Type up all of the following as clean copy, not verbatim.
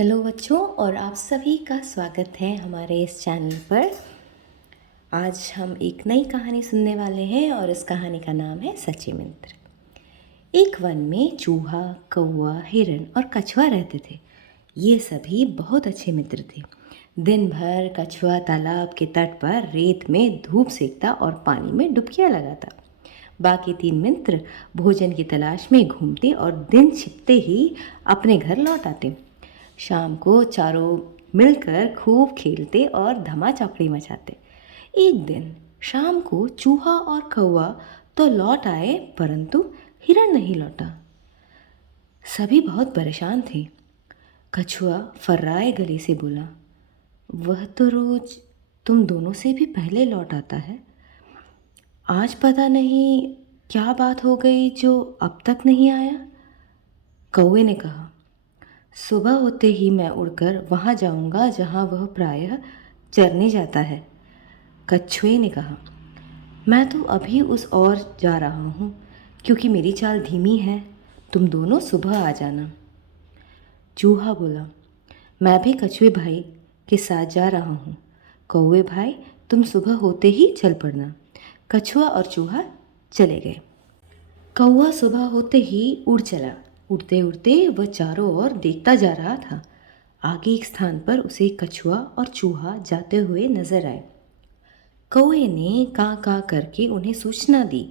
Hello बच्चों, और आप सभी का स्वागत है हमारे इस चैनल पर। आज हम एक नई कहानी सुनने वाले हैं और इस कहानी का नाम है सच्चे मित्र। एक वन में चूहा, कौवा, हिरण और कछुआ रहते थे। ये सभी बहुत अच्छे मित्र थे। दिन भर कछुआ तालाब के तट पर रेत में धूप सेकता और पानी में डुबकियां लगाता। बाकी तीन मित्र भोजन की तलाश में घूमते और दिन छिपते ही अपने घर लौट आते। शाम को चारों मिलकर खूब खेलते और धमा चौकड़ी मचाते। एक दिन शाम को चूहा और कौवा तो लौट आए, परंतु हिरण नहीं लौटा। सभी बहुत परेशान थे। कछुआ फर्राए गले से बोला, वह तो रोज तुम दोनों से भी पहले लौट आता है। आज पता नहीं क्या बात हो गई जो अब तक नहीं आया। कौवे ने कहा, सुबह होते ही मैं उड़कर वहाँ जाऊँगा जहाँ वह प्रायः चरने जाता है। कछुए ने कहा, मैं तो अभी उस ओर जा रहा हूँ क्योंकि मेरी चाल धीमी है। तुम दोनों सुबह आ जाना। चूहा बोला, मैं भी कछुए भाई के साथ जा रहा हूँ। कौवे भाई, तुम सुबह होते ही चल पड़ना। कछुआ और चूहा चले गए। कौवा सुबह होते ही उड़ चला। उड़ते उड़ते वह चारों ओर देखता जा रहा था। आगे एक स्थान पर उसे कछुआ और चूहा जाते हुए नजर आए। कौवे ने kaa kaa करके उन्हें सूचना दी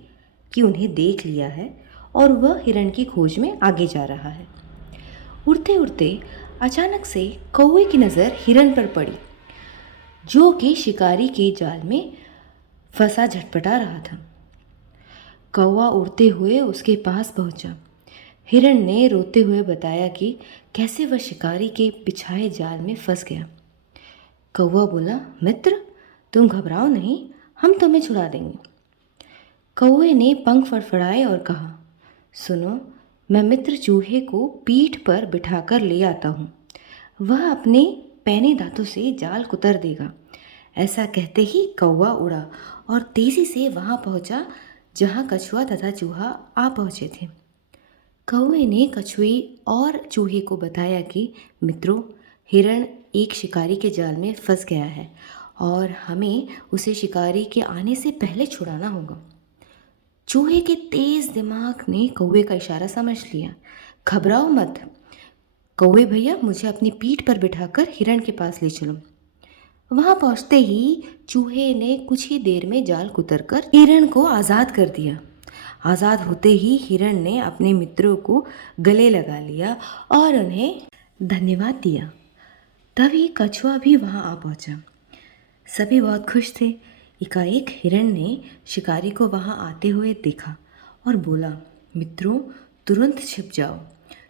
कि उन्हें देख लिया है और वह हिरण की खोज में आगे जा रहा है। उड़ते उड़ते अचानक से कौवे की नज़र हिरण पर पड़ी, जो कि शिकारी के जाल में फंसा झटपटा रहा था। कौवा उड़ते हुए उसके पास पहुंचा। हिरण ने रोते हुए बताया कि कैसे वह शिकारी के बिछाए जाल में फंस गया। कौवा बोला, मित्र, तुम घबराओ नहीं, हम तुम्हें छुड़ा देंगे। कौवे ने पंख फड़फड़ाए और कहा, सुनो, मैं मित्र चूहे को पीठ पर बिठाकर ले आता हूँ। वह अपने पैने दांतों से जाल कुतर देगा। ऐसा कहते ही कौवा उड़ा और तेजी से वहाँ पहुँचा जहाँ कछुआ तथा चूहा आ पहुँचे थे। कौवे ने कछुए और चूहे को बताया कि मित्रों, हिरण एक शिकारी के जाल में फंस गया है और हमें उसे शिकारी के आने से पहले छुड़ाना होगा। चूहे के तेज दिमाग ने कौवे का इशारा समझ लिया। घबराओ मत कौवे भैया, मुझे अपनी पीठ पर बिठाकर हिरण के पास ले चलो। वहां पहुंचते ही चूहे ने कुछ ही देर में जाल कुतरकर हिरण को आज़ाद कर दिया। आज़ाद होते ही हिरण ने अपने मित्रों को गले लगा लिया और उन्हें धन्यवाद दिया। तभी कछुआ भी वहां आ पहुंचा। सभी बहुत खुश थे। एकाएक हिरण ने शिकारी को वहां आते हुए देखा और बोला, मित्रों, तुरंत छिप जाओ।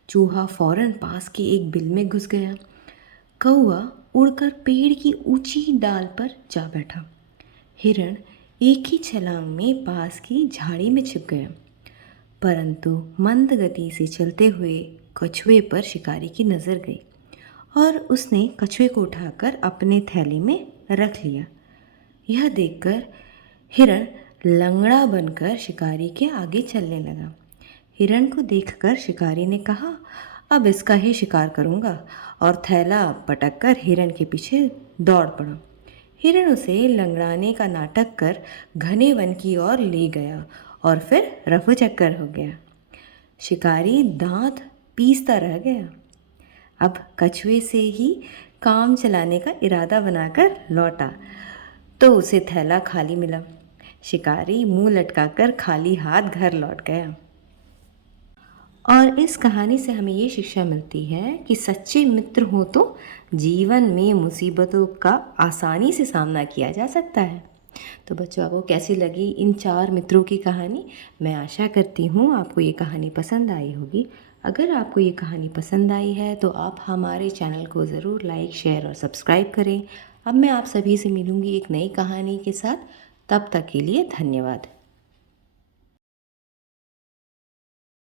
चूहा फौरन पास के एक बिल में घुस गया। कौवा उड़कर पेड़ की ऊंची डाल पर जा बैठा। हिरण एक ही छलांग में पास की झाड़ी में छिप गया। परंतु मंद गति से चलते हुए कछुए पर शिकारी की नज़र गई और उसने कछुए को उठाकर अपने थैले में रख लिया। यह देखकर हिरण लंगड़ा बनकर शिकारी के आगे चलने लगा। हिरण को देखकर शिकारी ने कहा, अब इसका ही शिकार करूंगा, और थैला पटककर हिरण के पीछे दौड़ पड़ा। हिरण उसे लंगड़ाने का नाटक कर घने वन की ओर ले गया और फिर रफू चक्कर हो गया। शिकारी दांत पीसता रह गया। अब कछुए से ही काम चलाने का इरादा बनाकर लौटा तो उसे थैला खाली मिला। शिकारी मुंह लटकाकर खाली हाथ घर लौट गया। और इस कहानी से हमें ये शिक्षा मिलती है कि सच्चे मित्र हो तो जीवन में मुसीबतों का आसानी से सामना किया जा सकता है। तो बच्चों, आपको कैसी लगी इन 4 मित्रों की कहानी? मैं आशा करती हूँ आपको ये कहानी पसंद आई होगी। अगर आपको ये कहानी पसंद आई है तो आप हमारे चैनल को ज़रूर लाइक, शेयर और सब्सक्राइब करें। अब मैं आप सभी से मिलूँगी एक नई कहानी के साथ। तब तक के लिए धन्यवाद।